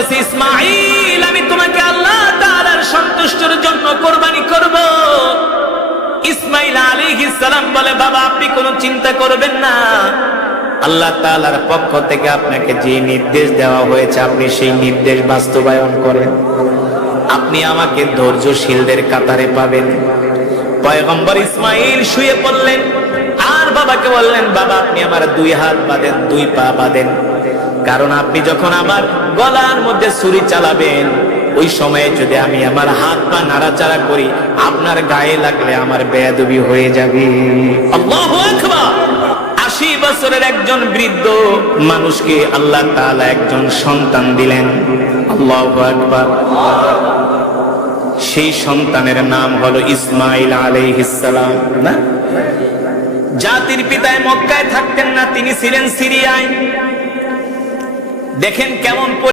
বলতেছে ইসমাইল আমি তোমাকে আল্লাহ তাআলার সন্তুষ্টির জন্য কোরবানি করব। ইসমাইল আলাইহিস সালাম বলে, বাবা, আপনি কোনো চিন্তা করবেন না। আল্লাহ তাআলার পক্ষ থেকে আপনাকে যে নির্দেশ দেওয়া হয়েছে, আপনি সেই নির্দেশ বাস্তবায়ন করেন। আপনি আমাকে ধৈর্যশীলদের কাতারে পাবেন। পয়গম্বর ইসমাইল শুয়ে পড়লেন। আর বাবাকে বললেন, বাবা, আপনি আমার দুই হাত বাঁধেন, দুই পা বাঁধেন। কারণ আপনি যখন আমার গলার মধ্যে ছুরি চালাবেন, ওই সময়ে যদি আমি আমার হাত পা নাড়াচাড়া করি, আপনার গায়ে লাগলে আমার বেয়াদবি হয়ে যাবে। আশি বছরের একজন বৃদ্ধ মানুষকে আল্লাহ তাআলা একজন সন্তান দিলেন। সেই সন্তানের নাম হলো ইসমাইল আলাইহিসসালাম না? জাতির পিতায় মক্কায় থাকতেন না, তিনি ছিলেন সিরিয়ায়। দেখেন কেমন